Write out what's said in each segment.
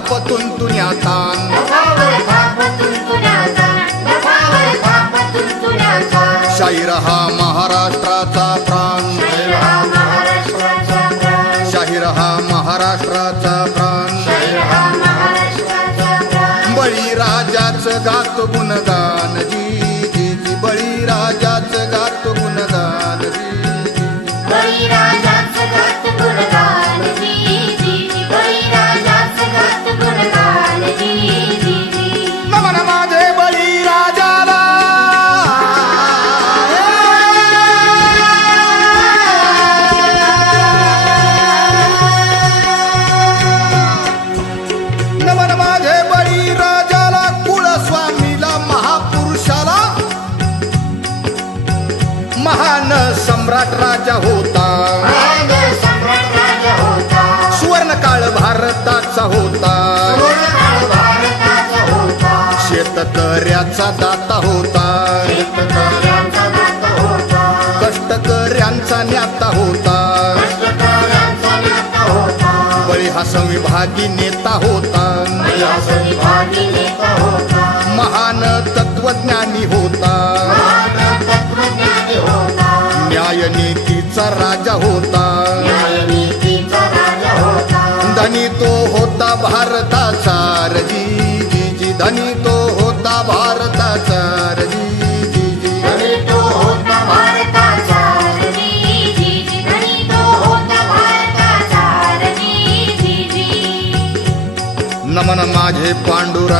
थापतून तुण्यातान शाहीर हा महाराष्ट्राचा प्राण. शेतकऱ्याचा दाता होता. कष्टकऱ्यांचा न्याता होता. कष्टकऱ्यांचा बळी हा संविभागी नेता होता. प्रयासनी भागी नेता होता. महान तत्वज्ञानी होता. महान तत्वज्ञानी होता. न्यायनीतीचा राजा होता.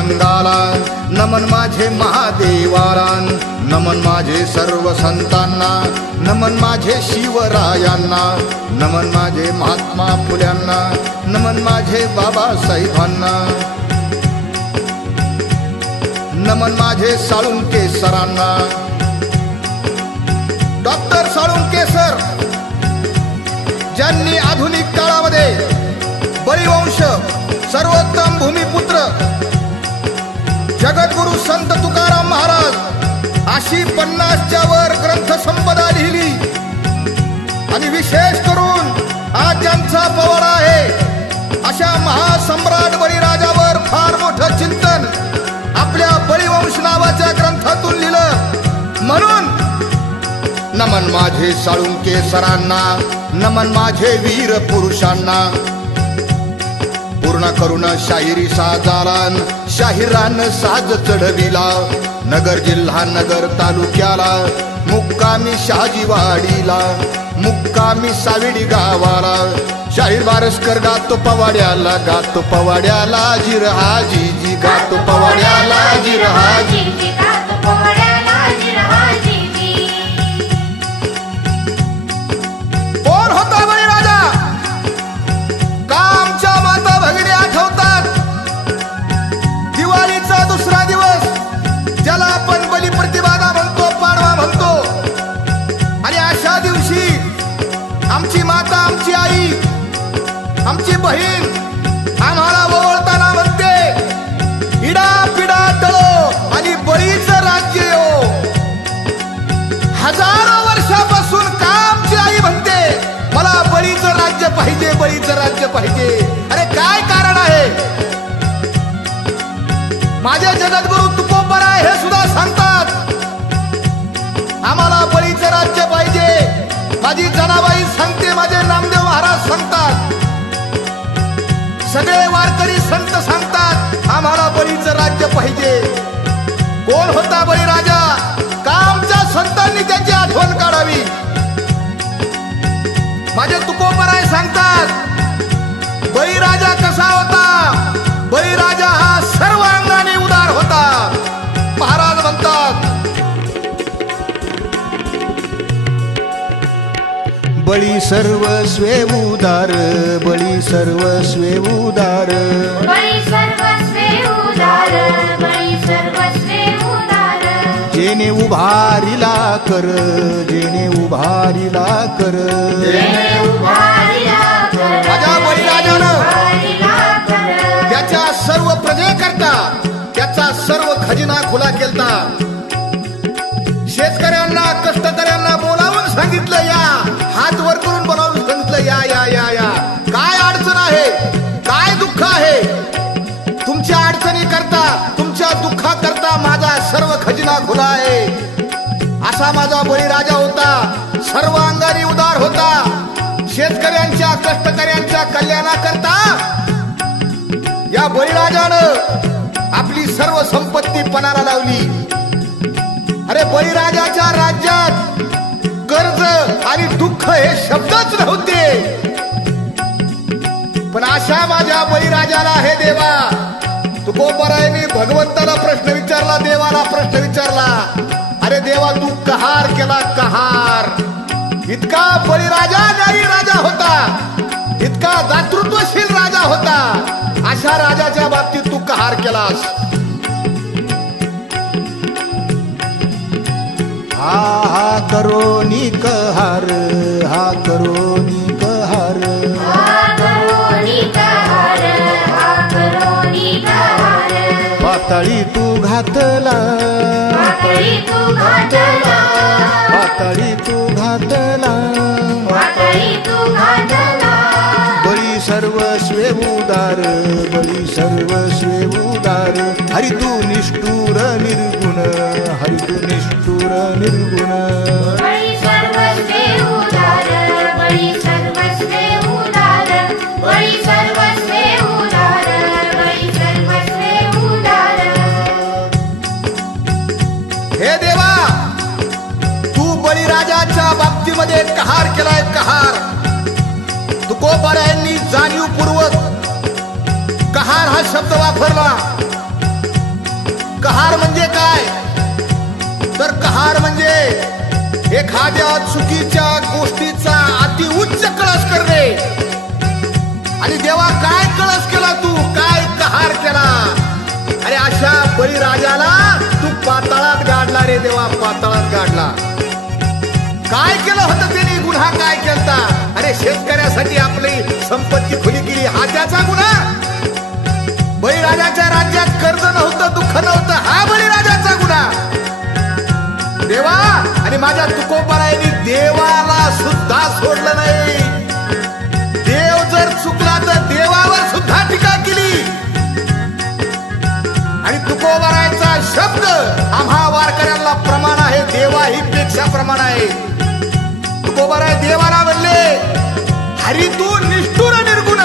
पांडुरंगाला नमन माझे महादेवाला नमन माझे सर्व संतांना नमन माझे शिवरायांना नमन माझे महात्मा फुल्यांना नमन माझे बाबासाहेबांना नमन माझे साळुंके सरांना डॉक्टर साळुंके सर ज्यांनी आधुनिक काळामध्ये बळीवंश सर्वोत्तम भूमिपुत्र जगद्गुरु संत तुकाराम महाराज अशी पन्नासच्या वर ग्रंथ संपदा लिहिली. आणि विशेष करून आज ज्यांचा पवार आहे अशा महासम्राट बळीराजावर फार मोठं चिंतन आपल्या बळीवंश नावाच्या ग्रंथातून लिहिलं. म्हणून नमन माझे साळुंके सरांना नमन माझे वीर पुरुषांना करुणा करून शाहिरी साजारान शाहिरान साज चढविला. नगर जिल्हा नगर तालुक्याला मुक्कामी शहाजीवाडीला मुक्कामी साविडी गावाला. शाहीर बारसकर गातो पवाड्याला गातो पवाड्याला जिरहाजी जी गातो पवाड्याला जी जी पवाड्या जिरहाजी बहीण आम्हाला ओवळताना म्हणते इडा पिडा टळो आणि बळीच राज्य हो हजारो वर्षापासून कामची आई म्हणते मला बळीचं राज्य पाहिजे बळीचं राज्य पाहिजे. अरे काय कारण आहे? माझे जगद्गुरु तुकोबरा हे सुद्धा सांगतात आम्हाला बळीचं राज्य पाहिजे. माझी जनाबाई सांगते माझे नाम सगळे वारकरी संत सांगतात आम्हाला बळीचं राज्य पाहिजे. कोण होता बळीराजा का आमच्या संतांनी त्याची आठवण काढावी? माझे तुकोबराय सांगतात बळीराजा कसा होता? बळीराजा हा सर्व अंगाने उदार होता. महाराज म्हणतात बळी सर्व स्वे उदार बळी सर्व स्वे उदार बळी सर्वस्वे उदार बळी सर्वस्वे उदार जेने उभारिला कर जेने उभारिला कर. जेणे उभारिला कर राजा कर. त्याच्या सर्व प्रजेकरता त्याचा सर्व खजिना खुला केलता. खजिना खुला आहे. असा माझा बळीराजा होता. सर्व अंगाने उदार होता. शेतकऱ्यांच्या कष्टकऱ्यांच्या कल्याणाकरता या बळीराजानं आपली सर्व संपत्ती पणाला लावली. अरे बळीराजाच्या राज्यात कर्ज आणि दुःख हे शब्दच नव्हते. पण अशा माझ्या बळीराजाला हे देवा तुकोबरायांनी भगवंताला प्रश्न विचारला देवाला प्रश्न विचारला. अरे देवा तू कहार केला कहार. इतका बळीराजा न्यायी राजा होता. इतका दातृत्वशील राजा होता. अशा राजाच्या बाबतीत तू कहार केलास. हा हा करो नी कहार हा पातळी तू घातला. वाकडी तू घातला. पातळी तू घातला. वाकडी तू घातला. बळी सर्वस्वे उदार बळी सर्वस्वे उदार. हरी तू निष्ठुर निर्गुण हरी तू निष्ठुर निर्गुण. केलाय कहार. तुकोबारायांनी जाणीवपूर्वक कहार हा शब्द वापरला. कहार म्हणजे काय? तर कहार म्हणजे एखाद्या चुकीच्या गोष्टीचा अति उच्च कळस करणे. आणि देवा काय कळस केला तू? काय कहार केला? अरे अशा बळीराजाला तू पाताळात गाडला रे देवा पाताळात गाडला. काय केलं होतं त्यांनी? गुन्हा काय केलता? अरे शेतकऱ्यासाठी आपली संपत्ती खुली केली. हा त्याचा गुन्हा. बळीराजाच्या राज्यात कर्ज नव्हतं दुःख नव्हतं. हा बळीराजाचा गुन्हा. देवा आणि माझ्या तुकोबरायांनी देवाला सुद्धा सोडलं नाही. देव जर चुकला तर देवावर सुद्धा टीका केली. आणि तुकोबरायचा शब्द आम्हा वारकऱ्यांना प्रमाण आहे देवा ही पेक्षा प्रमाण आहे. तुकोबराय देवाला म्हणले. हरी तू निष्ठुर निर्गुण.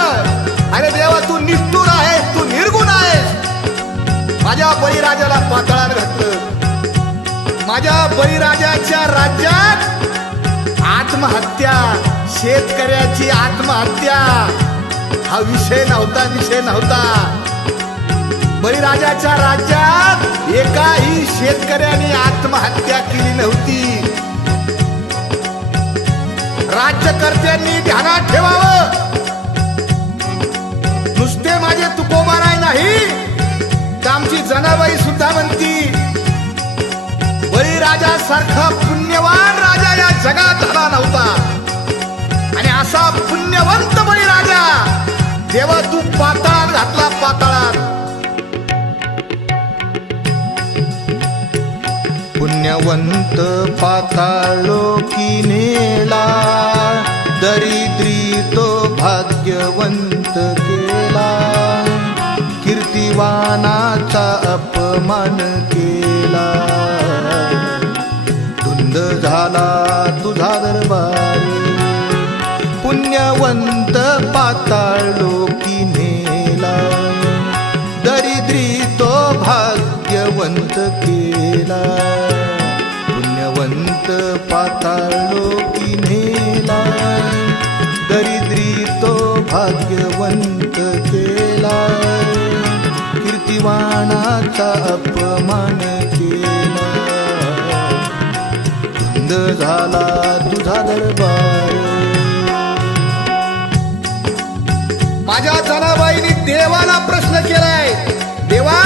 अरे देवा तू निष्ठुर आहे तू निर्गुण आहे माझ्या बळीराजाला पातळात घातलं. माझ्या बळीराजाच्या राज्यात आत्महत्या शेतकऱ्याची आत्महत्या. हा विषय नव्हता विषय नव्हता. बळीराजाच्या राज्यात एकाही शेतकऱ्याने आत्महत्या केली नव्हती. राज्यकर्त्यांनी ध्यानात ठेवावं. नुसते माझे तुकोबाराय नाही तर आमची जनाबाई सुद्धा म्हणती बळीराजा सारखा पुण्यवान राजा या जगात झाला नव्हता. आणि असा पुण्यवंत बळीराजा देवा तू पाताळात घातला पाताळात. पुण्यवंत पाताळोकी नेला दरिद्री तो भाग्यवंत केला. कीर्तिवानाचा अपमान केला. धुंद झाला तुझा दरबारी. पुण्यवंत पाताळोकी नेला दरिद्री तो भाग्यवंत केला. पाताळोकी नेला दरिद्री तो भाग्यवंत केला कीर्तिवानाचा अपमान केला झाला तुझा दरबार. माझ्या जनाबाईनी देवाला प्रश्न केलाय. देवा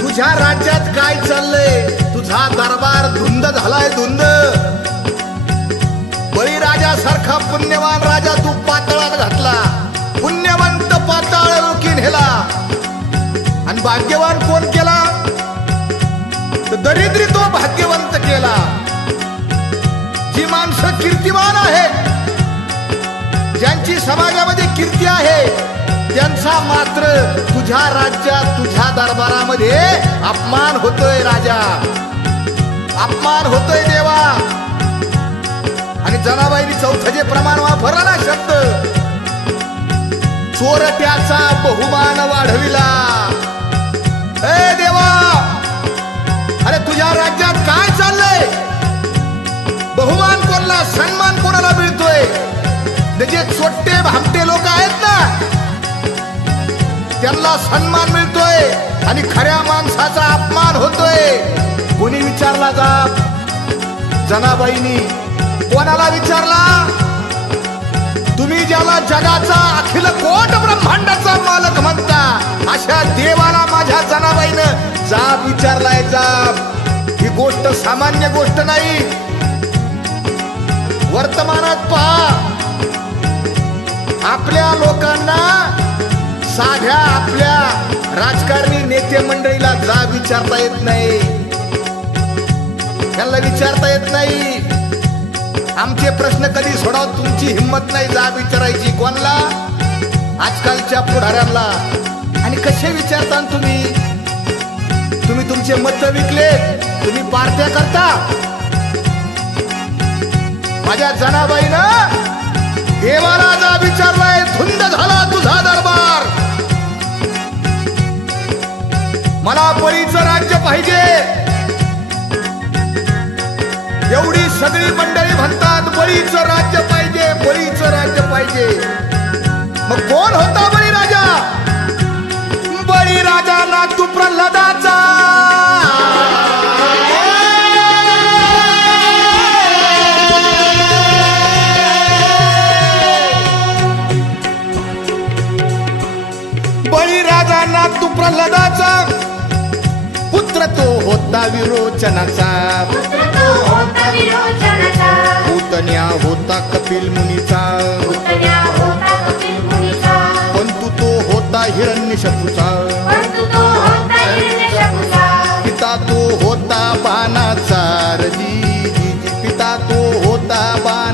तुझ्या राज्यात काय चाललंय? तुझा दरबार धुंद झालाय धुंद. सारखा पुण्यवान राजा तू पातळात घातला. पुण्यवंत पाताळ रोकी नेला आणि भाग्यवान कोण केला? तर दरिद्री तो भाग्यवंत केला. जी माणसं कीर्तिमान आहेत ज्यांची समाजामध्ये कीर्ती आहे त्यांचा मात्र तुझ्या राज्यात तुझ्या दरबारामध्ये अपमान होतोय राजा. अपमान होतोय देवा. आणि जनाबाईनी चौथजे प्रमाण वापरला ना शब्द. चोरट्याचा बहुमान वाढविला. ए देवा! अरे तुझ्या राज्यात काय चाललंय? बहुमान कोणाला सन्मान कोणाला मिळतोय? त्याचे छोटे भामटे लोक आहेत ना? त्यांना सन्मान मिळतोय आणि खऱ्या माणसाचा अपमान होतोय. कोणी विचारला जा? जनाबाईनी कोणाला विचारला? तुम्ही ज्याला जगाचा अखिल कोट ब्रह्मांडाचा मालक म्हणता अशा देवाला माझ्या जनाबाईनं जाब विचारलाय जाब. ही गोष्ट सामान्य गोष्ट नाही. वर्तमानात पहा आपल्या लोकांना साध्या आपल्या राजकारणी नेते मंडळीला जाब विचारता येत नाही. त्यांना विचारता येत नाही. आमचे प्रश्न कधी सोडाव तुमची हिंमत नाही जा विचारायची कोणला? आजकालच्या पुढाऱ्यांना. आणि कसे विचारता तुम्ही? तुम्ही तुमचे मत विकले तुम्ही पार्ट्या करता. माझ्या जनाबाईनं देवाला जा विचारलाय धुंद झाला तुझा दरबार. मला बळीचं राज्य पाहिजे. एवढी सगळी मंडळी म्हणतात बळीचं राज्य पाहिजे बळीचं राज्य पाहिजे. मग कोण होता बळी राजा बळी राजा ना तू प्रल्हादाचा. बळी ना तू प्रल्हादाचा. पुत्र तो होता विरोचनाचा. विरोचनाचा होता कपिल मुनीचा। होता कपिल मुनीचा। पंतु तो होता हिरण्यशपूचा परंतु तो होता हिरण्यकशिपूचा पिता तो होता बाणाचा। रजी. पिता तो होता बाणाचा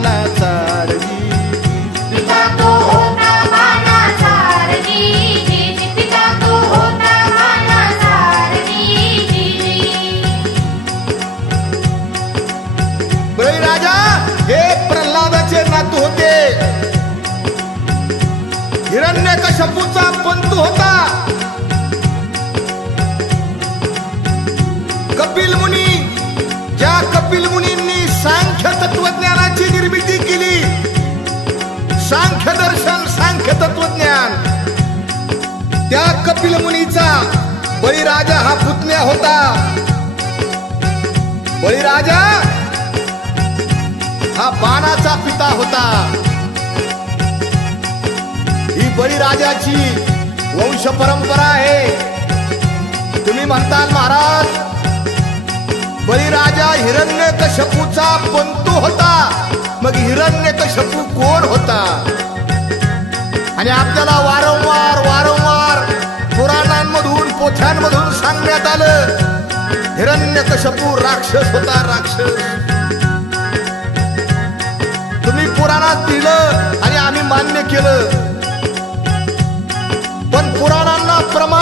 त्या कपिल मुनीचा बळीराजा हा पुतण्या होता. बळीराजा हा बाणाचा पिता होता. ही बळीराजाची वंश परंपरा आहे. तुम्ही म्हणताल महाराज बळीराजा हिरण्य कशपूचा पंतू होता. मग हिरण्य कशपू कोण होता? आणि आपल्याला वारंवार वारंवार पोथ्यांमधून सांगण्यात आलं. हिरण्य कशपू राक्षस होता राक्षस. तुम्ही पुराणात दिलं आणि आम्ही मान्य केलं. पण पुराणांना प्रमाण